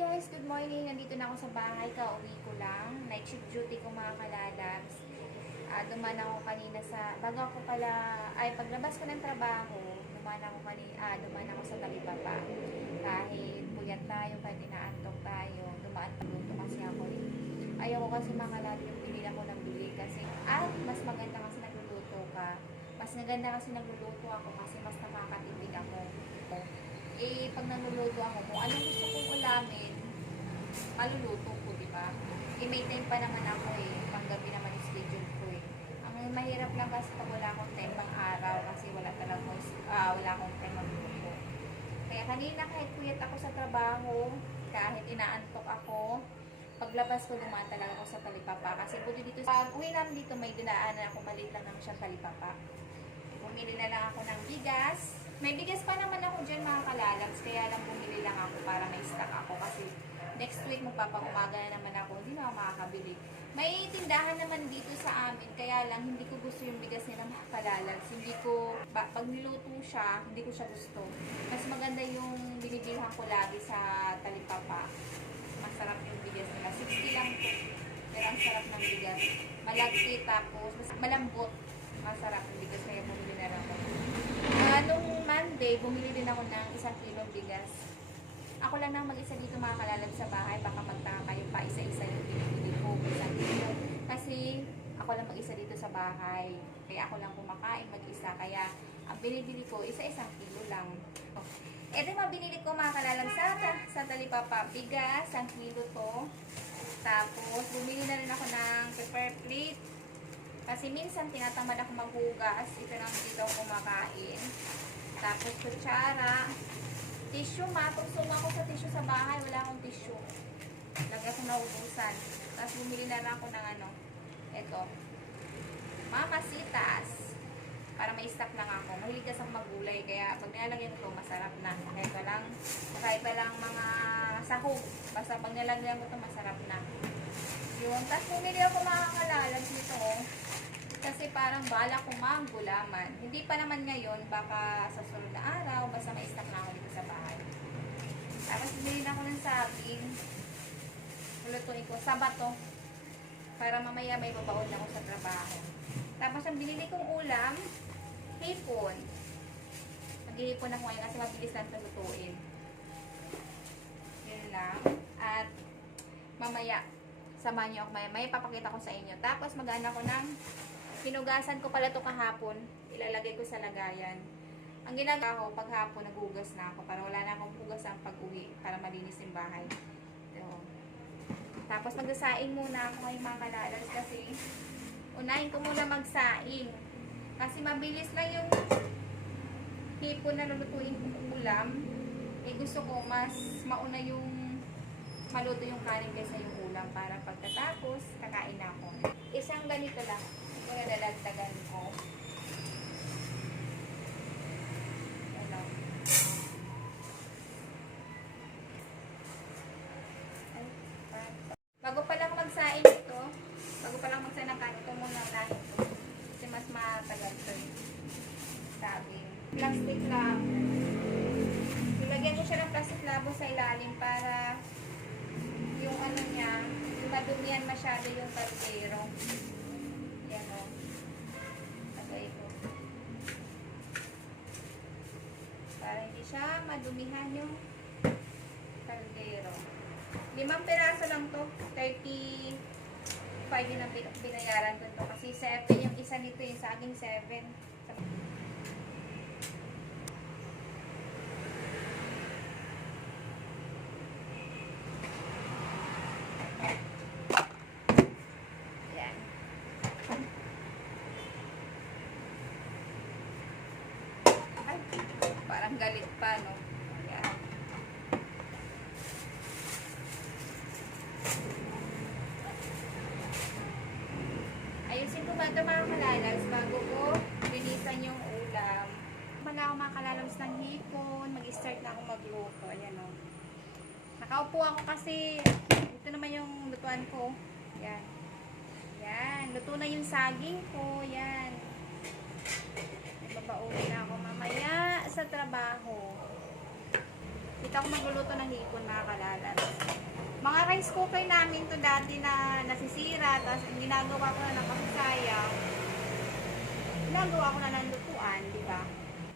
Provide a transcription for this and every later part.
guys, good morning. Nandito na ako sa bahay, kauwi ko lang. Night shift duty ko mga kalalabs. Duman ako kanina bago ako pala, paglabas ko ng trabaho, duman ako sa Talipapa. Kahit puyat tayo, kahit inaantok tayo, dumaan pagluto kasi ako eh. Ayaw ko kasi mga kalalabs yung pili ako ng bili kasi, mas maganda kasi nagluluto ka. Mas maganda kasi nagluluto ako kasi mas nakakatipid ako. Pag nagluluto ako, kung anong gusto kong ulamin, maluluto ko, di ba? May time pa naman ako panggabi naman yung schedule ko Ang mahirap lang kasi pag wala akong time pang araw kasi wala akong time magluluto. Kaya kanina kahit puyat ako sa trabaho, kahit inaantok ako, paglabas ko dumaan talaga ako sa Talipapa kasi buti dito, pag uwi namin dito may dinaanan ako, maliit lang naman siyang Talipapa. Bumili na lang ako ng bigas. May bigas pa naman ako dyan mga kalalabs, kaya lang bumili lang ako para may stock ako kasi next week magpapaumaga na naman ako, hindi na ako makakabili. May tindahan naman dito sa amin, kaya lang hindi ko gusto yung bigas nila mga kalalabs. Pag niluto siya, hindi ko siya gusto. Mas maganda yung binibilhan ko lagi sa Talipapa. Masarap yung bigas nila. 60 lang po. Pero ang sarap ng bigas. Malagkit tapos malambot. Masarap yung bigas, kaya bumili na lang ako. Nung Monday, bumili din ako ng 1 kilong bigas. Ako lang nang mag-isa dito mga kalalab sa bahay. Baka magtaka kayo pa isa-isa yung binibili ko. 1 kilo. Kasi ako lang mag-isa dito sa bahay. Kaya ako lang kumakain mag-isa. Kaya ang binibili ko, isa-1 kilo lang. Ito yung mga binili ko mga kalalab sa Talipapa. Bigas, 1 kilo to. Tapos, bumili na rin ako ng pepper plate. Kasi minsan tinatamad ako maghugas. Ito lang dito ako kumakain. Tapos kutsara. Tissue, matugsong ako sa tissue sa bahay. Wala akong tissue. Lagi akong naubusan. Tapos bumili na lang ako ng ito. Mamasitas. Para may stock lang ako. Mahilig kasi akong magulay. Kaya pag nilalagyan ko, masarap na. Kahit pa lang mga sahog. Basta pag nilalagyan ko ito, masarap na. Yun. Tapos bumili ako mga kalalabs nito. Kasi parang bala ko manggulaman. Hindi pa naman ngayon, baka sa sunod na araw, basta may stock na ako dito sa bahay. Tapos bumili na ako ng saging. Lulutuin ko, sabato. Para mamaya may babaon na ako sa trabaho. Tapos ang binili kong ulam, hipon. Maghihipon ako ngayon kasi mabilis lang ito lutuin. Yun lang. At mamaya, samahan niyo ako may papakita ko sa inyo. Tapos mag-ano ako ng hinugasan ko pala ito kahapon. Ilalagay ko sa lagayan. Ang ginagawa ko, paghapon naghugas na ako para wala na akong hugas ang pag-uwi para malinis yung bahay. So, tapos magsasaing muna ako ngayong mga kalalabs kasi unahin ko muna magsaing. Kasi mabilis lang yung hipon na lulutuin kong ulam. Gusto ko mas mauna yung maluto yung kanin kaysa yung ulam para pagkatapos kakain na ako. Isang ganito lang. Ito na dadagdagan ko. Hello. Bago pa lang magsaing ito, bago pa lang magsaing ng kanin, ito muna unahin ko. Kasi mas matagal ito sabi. Plastic lang. Ilagyan ko siya ng plastic labo sa ilalim para yung niya, madumihan masyado yung kaldero. Yan o. Lagay ko. Para hindi siya madumihan yung kaldero. 5 piraso lang to. 35 din ang binayaran ko to. Kasi 7 yung isa nito yung saging 7. Parang galit pa, no? Ayan. Ayusin ko ba ito mga kalalabs bago ko linisan yung ulam. Wala ako mga kalalabs ng hipon. Mag-start na ako magluto. Ayan, no? Nakaupo ako kasi ito naman yung lutuan ko. Ayan. Ayan. Luto na yung saging ko. Ayan. Babauwi na ako mamaya sa trabaho. Dito ako magluluto ng hipon mga kalalabs. rice cooker namin to dati na nasisira, tapos ginagawa ko na ng kasasayang. Ginagawa ko na ng lutuan, di ba?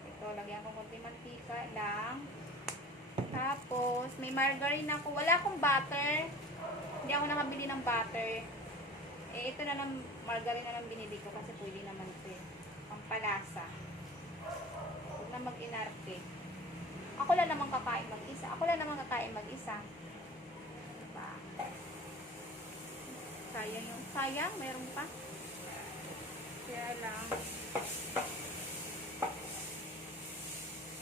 Ito, lagyan ko konti mantika lang. Tapos, may margarine ako. Wala akong butter. Hindi ako nakabili ng butter. Eh, ito na lang, margarine na lang binili ko kasi pwede naman ito eh. Pampalasa. Huwag na mag-inarte. Ako lang naman kakain mag-isa. Ako lang naman kakain mag-isa. Diba? Sayang yung, sayang, mayroon pa. Kaya lang.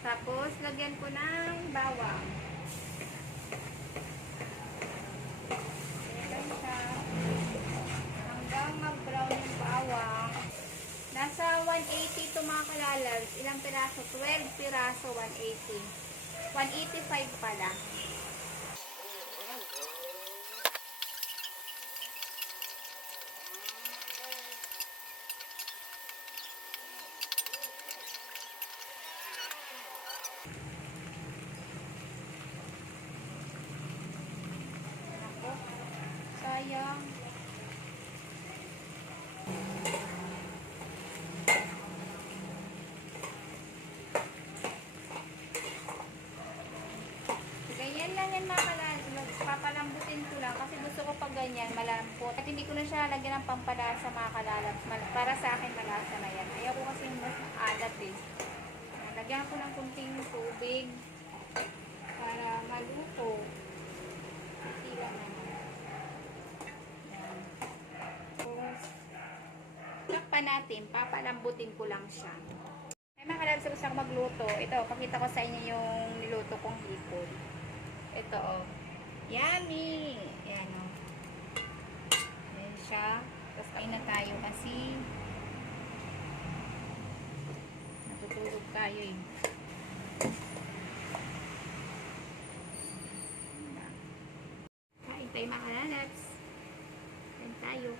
Tapos, lagyan ko ng bawang. Ayan siya. Hanggang mag-brown yung bawang. Nasa 180 ito mga kalalabs. Ilang piraso? 12 piraso, 180. 185 pala. Ako, sayang. Ganyan lang yan mga kalalabs. Papalambutin ko lang kasi gusto ko pag ganyan malambot. At hindi ko na siya lagyan ng pampalasa mga kalalabs. Para sa akin malasa na yan. Ayaw ko kasi mas alat eh. Lagyan ko ng kunting tubig para maluto. Tira naman. Yan. Tapos, takpan natin. Papalambutin ko lang siya. Ay mga kalabs, gusto ako magluto. Ito, pakita ko sa inyo yung niluto kong hipon. Ito, oh. Yummy! Ayan, oh. Ayan siya. Tapos, kain na tayo kasi natutulog tayo, eh. Kain tayo mga kalabs. Kain tayo.